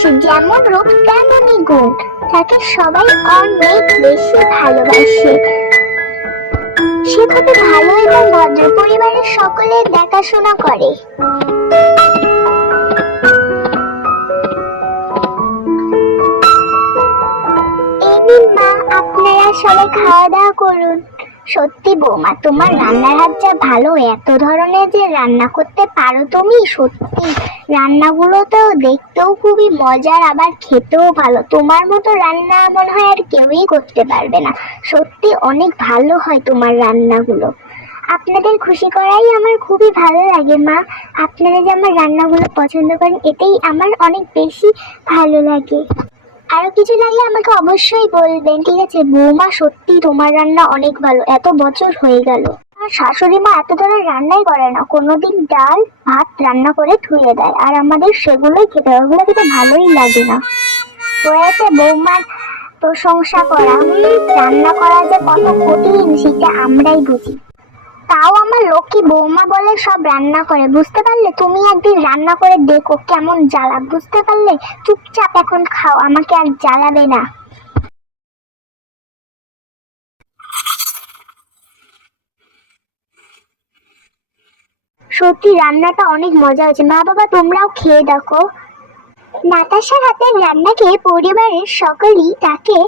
ভালোবাসে, যেমন রূপ তেমনই গুণ। তাকে সবাই অনেক বেশি ভালোবাসে। সে খুবই ভালো এবং ভদ্র, পরিবারের সকলের দেখাশোনা করে। এই নিন মা, আপনারা সবাই খাওয়া দাওয়া করুন। সত্যি বৌমা, তোমার রান্নার হাত যা ভালো, এত ধরনের যে রান্না করতে পারো তুমি, সত্যি রান্নাগুলো তো দেখতেও খুবই মজার, আবার খেতেও ভালো। তোমার মতো রান্না মনে হয় আর কেউই করতে পারবে না। সত্যি অনেক ভালো হয় তোমার রান্নাগুলো। আপনাদের খুশি করাই আমার খুবই ভালো লাগে মা। আপনারা যে আমার রান্নাগুলো পছন্দ করেন, এটাই আমার অনেক বেশি ভালো লাগে। আরো কিছু লাগলে আমাকে অবশ্যই বলবেন, ঠিক আছে? বৌমা সত্যি তোমার রান্না অনেক ভালো, এত বছর হয়ে গেল। আর শাশুড়ি মা এত ধরনের রান্নাই করে না, কোনোদিন ডাল ভাত রান্না করে ধুয়ে দেয়, আর আমাদের সেগুলোই খেতে হয়, ওগুলো খেতে ভালোই লাগে না। হয়েছে বৌমার প্রশংসা করা। রান্না করা যে কত কঠিন সেটা আমরাই বুঝি। তাও আমার লক্ষ্মী বৌমা বলে সব রান্না করে, বুঝতে পারলে? তুমি একদিন রান্না করে দেখো কেমন জ্বালা, বুঝতে পারলে? চুপচাপ এখন খাও, আমাকে আর জ্বালাবে না। সত্যি রান্নাটা অনেক মজা হয়েছে। মা বাবা তোমরাও খেয়ে দেখো। নাতাশার হাতের রান্না খেয়ে পরিবারের সকলেই তাকে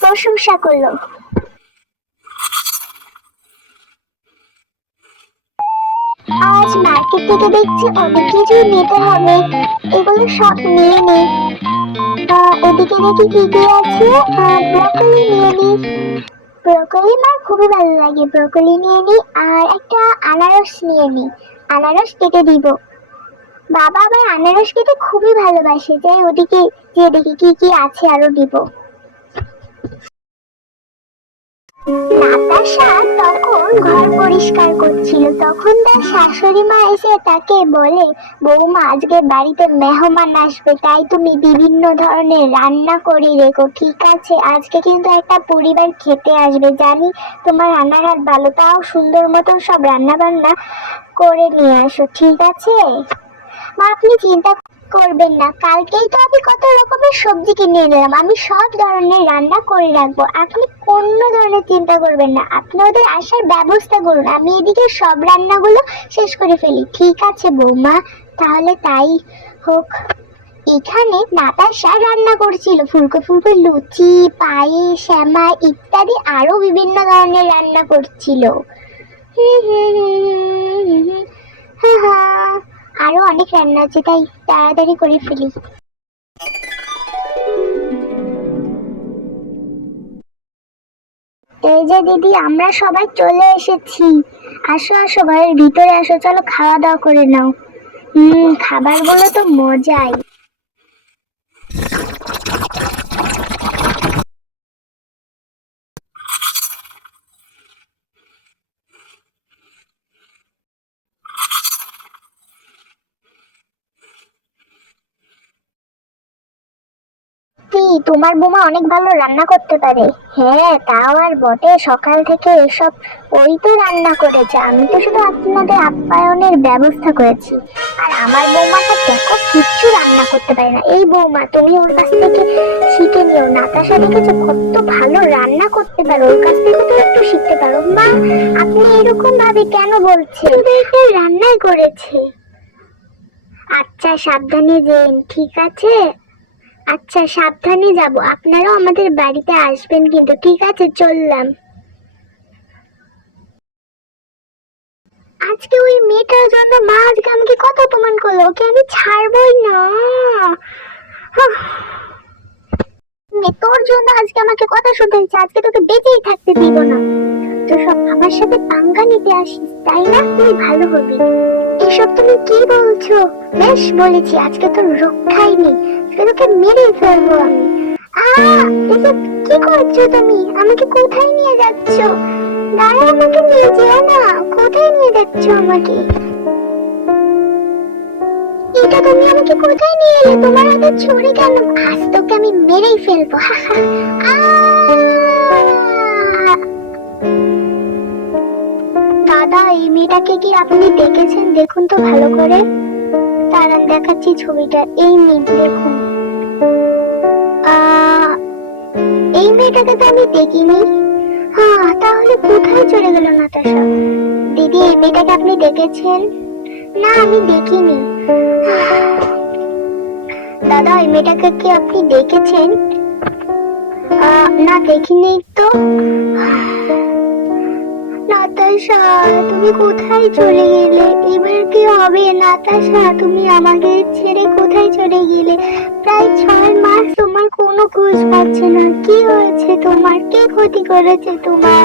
প্রশংসা করলো। আজ মার্কেট থেকে দেখছি অনেক কিছুই নিতে হবে, এগুলো সব নিয়ে নি। ওদিকে দেখি কি কি আছে। ব্রকলি নিয়ে নি। ব্রকলি আমার খুবই ভালো লাগে, ব্রকলি নিয়ে নি। আর একটা আনারস নিয়ে নি, আনারস কেটে দিব। বাবা আবার আনারস খেতে খুবই ভালোবাসে। যাই ওদিকে গিয়ে দেখি কি কি আছে আরো দিব। নাতাশা তখন ঘর পরিষ্কার করছিল, তখন তার শাশুড়ি মা এসে তাকে বলে, বৌমা আজকে বাড়িতে মেহমান আসবে, তাই তুমি বিভিন্ন ধরনের রান্না করে রেখো, ঠিক আছে? আজকে কিন্তু একটা পরিবার খেতে আসবে, জানি তোমার রান্নার হাত ভালো, তাও সুন্দর মতো সব রান্না বান্না করে নিয়ে আসো, ঠিক আছে? মা আপনি চিন্তা করবেন না, কালকেই তো আমি কত রকমের সবজি কিনে এলাম, আমি সব ধরনের রান্না করে রাখবো, আপনি কোনো ধরনের চিন্তা করবেন না। আপনি ওদের আসার ব্যবস্থা করুন, আমি এদিকে সব রান্নাগুলো শেষ করে ফেলি, ঠিক আছে বৌমা? তাহলে তাই হোক। এখানে নাতাশা রান্না করছিল ফুলকো ফুলকো লুচি, পায়েস, শ্যামা ইত্যাদি আরো বিভিন্ন ধরনের রান্না করছিল। আরো অনেক রান্না আছে, তাই তাড়াতাড়ি করে ফেলি। এই যে দিদি, আমরা সবাই চলে এসেছি। আসো আসো, ঘরের ভিতরে আসো, চলো খাওয়া দাওয়া করে নাও। খাবারগুলো তো মজাই। তোমার বৌমা অনেক ভালো রান্না করতে পারে। হ্যাঁ তাও আর বটে, সকাল থেকে এসব ওই তো রান্না করেছে, আমি তো শুধু আপনাদের আপ্যায়নের ব্যবস্থা করেছি। আর আমার বৌমাটা দেখো কিচ্ছু রান্না করতে পারে না। এই বৌমা তুমি ওর কাছ থেকে শিখে নিও, নাতাশা দেখেছো কত ভালো রান্না করতে পারো, ওর কাছ থেকে তো একটু শিখতে পারো। মা আপনি এরকম ভাবে কেন বলছেন? রান্নাই করেছে। আচ্ছা সাবধানে যেন, ঠিক আছে? আচ্ছা সাবধানে যাব, আপনারাও আমাদের বাড়িতে আসবেন কিন্তু, ঠিক আছে? চললাম। আজকে ওই মেয়েটার জন্য মা আজকে আমাকে কত অপমান করলো, ওকে আমি ছাড়বই না। তোর জন্য আজকে আমাকে কথা শুনতে হচ্ছে, আজকে তোকে বেঁচেই থাকতে দিব না। তো সব আমার সাথে পাঙ্গা নিতে আসিস তাই না? তুই ভালো হবি। এসব তুমি কি বলছো? বেশ বলেছি, আজকে তোর রক্ষাই নেই, তোকে মেরে ফেলবো আমি। এসব কি করছো তুমি? আমাকে কোথায় নিয়ে যাচ্ছ? দাঁড়া, আমাকে নিয়ে যেও না। কোথায় নিয়ে যাচ্ছ আমাকে? এটা তুমি আমাকে কোথায় নিয়ে এলে? তোমার হাতে ছুরি কেন? আজ তোকে আমি মেরেই ফেলবো। দাদা এই মেয়েটাকে কি আপনি দেখেছেন? দেখুন তো ভালো করে। দাঁড়ান দেখাচ্ছি ছবিটা, এই নিন দেখুন। মেয়েটাকে তো আমি দেখিনি। হ্যাঁ, তাহলে কোথায় চলে গেল নাতাশা? দিদি, এই মেয়েটাকে আপনি দেখেছেন? না, আমি দেখিনি। দাদা, এই মেয়েটাকে কি আপনি দেখেছেন? না, দেখিনি তো। নাতাশা, তুমি কোথায় চলে গেলে? এবার কি হবে? নাতাশা, তুমি আমাকে ছেড়ে কোথায় চলে গেলে? প্রায় 6 মাস তোমার কোনো খোঁজ পাচ্ছে না। কি হয়েছে তোমার? কে ক্ষতি করেছে তোমার?